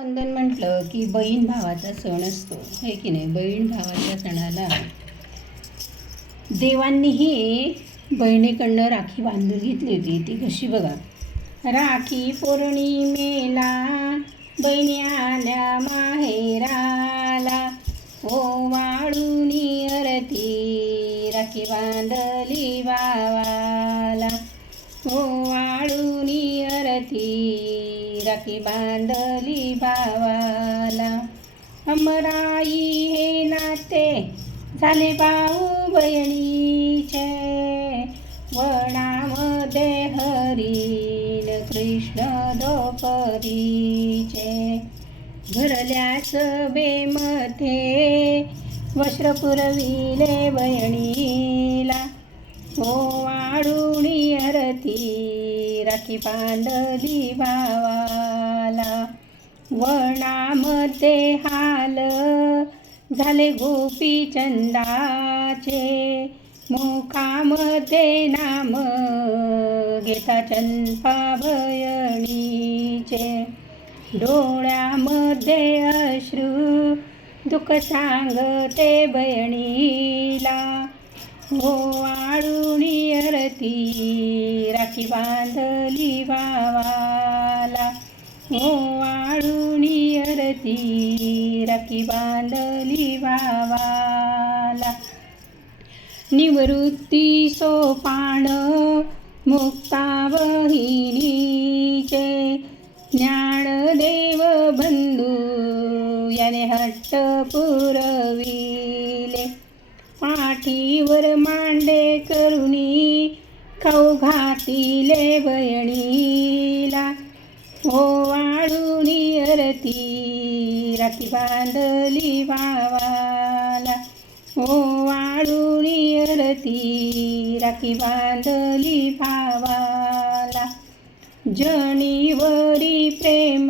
रक्षाबंधन म्हटलं की बहीण भावाचा सण असतो, हे की नाही. बहीण भावाच्या सणाला देवांनीही बहिणीकडनं राखी बांधून घेतली होती. ती कशी बघा. राखी पौर्णिमेला बहिणी आल्या माहेराला, ओवाळूनी आरती राखी बांधली भावाला, ओवाळूनी आरती राखी बांधली भावाला. अमराई हे नाते झाले भाऊ बहिणीचे, वनामध्ये हरीण कृष्ण द्रौपदीचे. घरल्या सभेमध्ये वस्त्र पुरविले बहिणीला, ओवाळूनी आरती राखी बांधली भावाला. वनामध्ये हाल झाले गोपीचंदाचे, मुखामध्ये नाम घेता चंपा बहिणीचे. डोळ्यामध्ये अश्रू दुःख सांगते बहिणीला, ओवाळूनी आरती राखी बांधली भावाला, ओवाळूनी आरती राखी बांधली भावाला. निवृत्ती सोपान मुक्ता बहिणीचे, ज्ञानदेव बंधू याने हट्ट पुरविले. पाठीवर मांडे करुणी खाऊ घातिले बहिणीला, ओवाळूनी आरती राखी बांधली भावाला, ओवाळूनी आरती राखी बांधली भावाला. जनीवरी प्रेम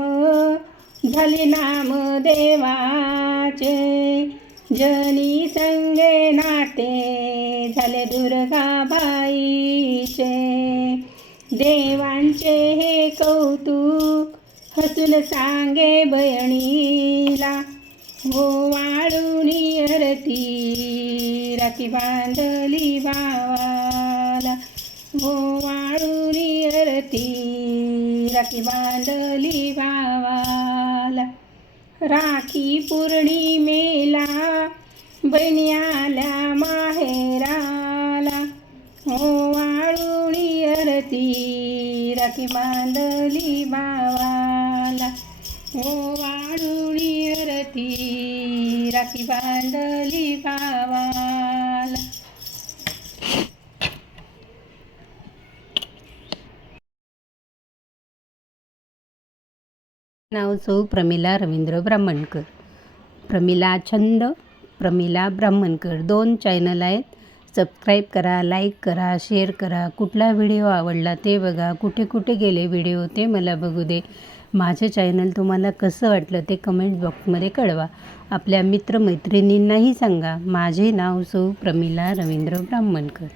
झाले नामदेवाचे, जनी संगे नाते झाले दुर्गाबाईचे. देवांचे हे कौतुक हसून सांगे बहिणीला, ओवाळूनी आरती राखी बांधली भावाला, ओवाळूनी आरती राखी बांधली भावाला. राखी पौर्णिमेला बहिणी आल्या माहेराला, ओवाळूनी आरती राखी बांधली भावाला, ओवाळूनी आरती राखी बांधली भावाला. नाव सौ प्रमिला रवींद्र ब्राह्मणकर. प्रमिला छंद, प्रमिला ब्राह्मणकर 2 चॅनल आहेत. सबस्क्राईब करा, लाईक करा, शेअर करा. कुठला व्हिडिओ आवडला ते बघा. कुठे कुठे गेले व्हिडिओ ते मला बघू दे. माझे चॅनल तुम्हाला कसं वाटलं ते कमेंट बॉक्समध्ये कळवा. आपल्या मित्रमैत्रिणींनाही सांगा. माझे नाव सौ प्रमिला रवींद्र ब्राह्मणकर.